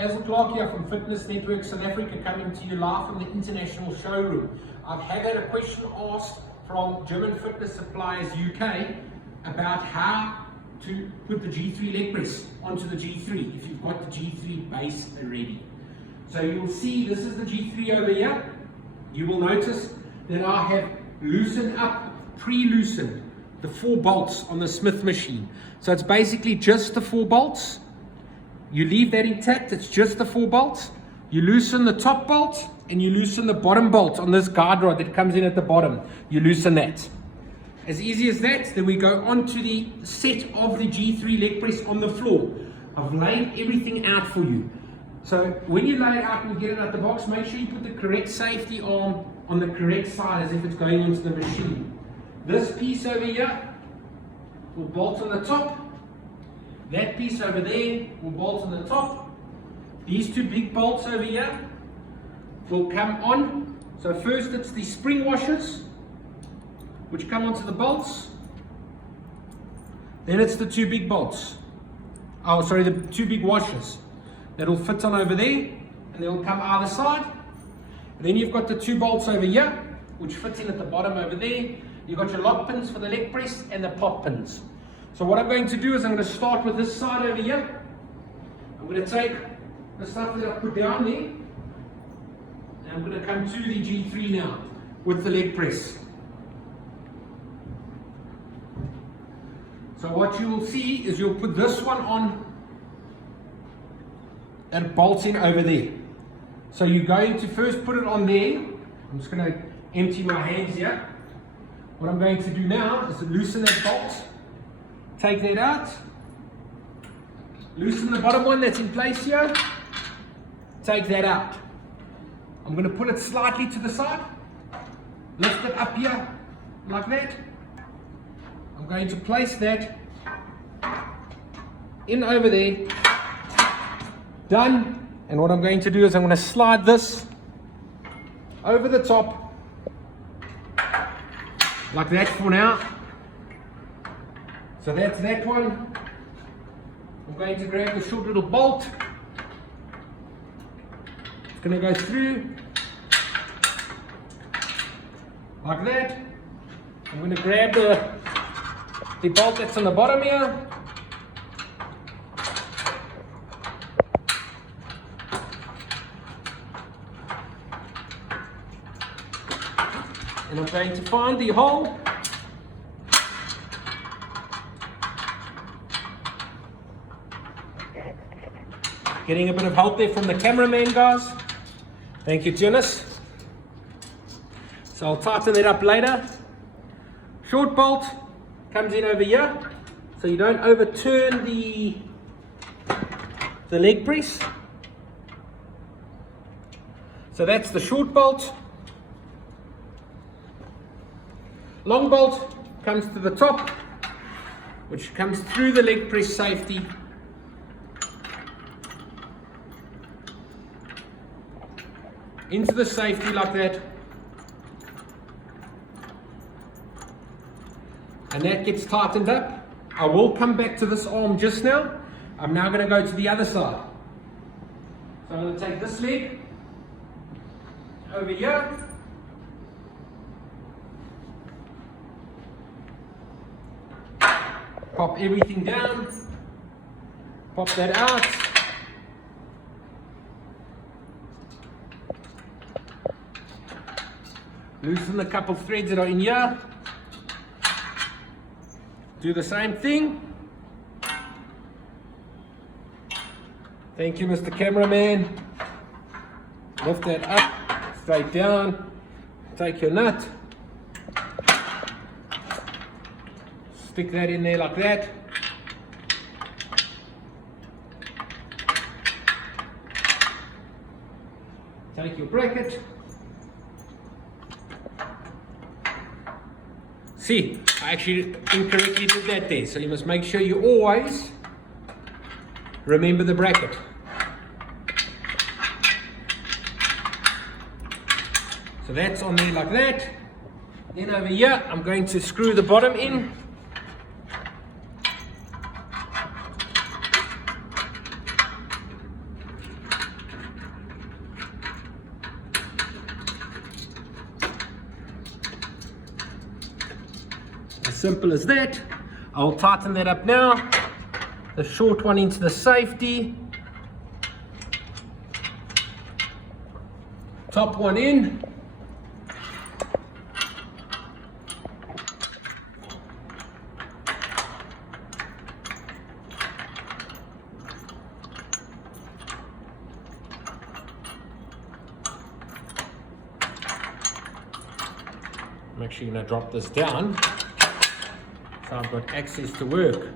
Basil Clark here from Fitness Network South Africa, coming to you live from the international showroom. I've had a question asked from German Fitness Suppliers UK about how to put the G3 leg press onto the G3 if you've got the G3 base already. So you'll see this is the G3 over here. You will notice that I have loosened up, pre-loosened the 4 bolts on the Smith machine. So it's basically just the 4 bolts. You leave that intact, it's just the 4 bolts. You loosen the top bolt and you loosen the bottom bolt on this guide rod that comes in at the bottom. You loosen that. As easy as that, then we go on to the set of the G3 leg press on the floor. I've laid everything out for you. So when you lay it out and you get it out the box, make sure you put the correct safety arm on the correct side as if it's going onto the machine. This piece over here will bolt on the top. That piece over there will bolt on the top. These 2 big bolts over here will come on. So first it's the spring washers which come onto the bolts. Then it's the 2 big bolts. Oh, sorry, the 2 big washers that'll fit on over there, and they'll come either side. And then you've got the 2 bolts over here which fit in at the bottom over there. You've got your lock pins for the leg press and the pop pins. So what I'm going to do is I'm going to start with this side over here. I'm going to take the stuff that I put down there, and I'm going to come to the G3 now with the leg press. So what you will see is you'll put this one on and bolts in over there. So you're going to first put it on there. I'm just going to empty my hands here. What I'm going to do now is loosen that bolt. Take that out, loosen the bottom one that's in place here, take that out. I'm going to put it slightly to the side, lift it up here like that. I'm going to place that in over there, done. And what I'm going to do is I'm going to slide this over the top like that for now. So that's that one. I'm going to grab the short little bolt. It's going to go through like that. I'm going to grab the bolt that's on the bottom here. And I'm going to find the hole. Getting a bit of help there from the cameraman, guys. Thank you, Janice. So I'll tighten it up later. Short bolt comes in over here, so you don't overturn the leg press. So that's the short bolt. Long bolt comes to the top, which comes through the leg press safety. Into the safety like that, and that gets tightened up. I will come back to this arm just now. I'm now going to go to the other side. So I'm going to take this leg over here, pop everything down, pop that out. Loosen a couple threads that are in here. Do the same thing. Thank you, Mr. Cameraman. Lift that up, straight down. Take your nut. Stick that in there like that. Take your bracket. See, I actually incorrectly did that there, so you must make sure you always remember the bracket. So that's on there like that. Then over here, I'm going to screw the bottom in. simple as that. I'll tighten that up now. The short one into the safety. Top one in. I'm actually going to drop this down so I've got access to work.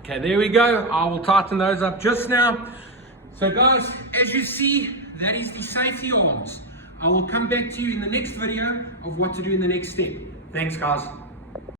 Okay, there we go. I will tighten those up just now. So guys, as you see, that is the safety arms. I will come back to you in the next video of what to do in the next step. Thanks guys.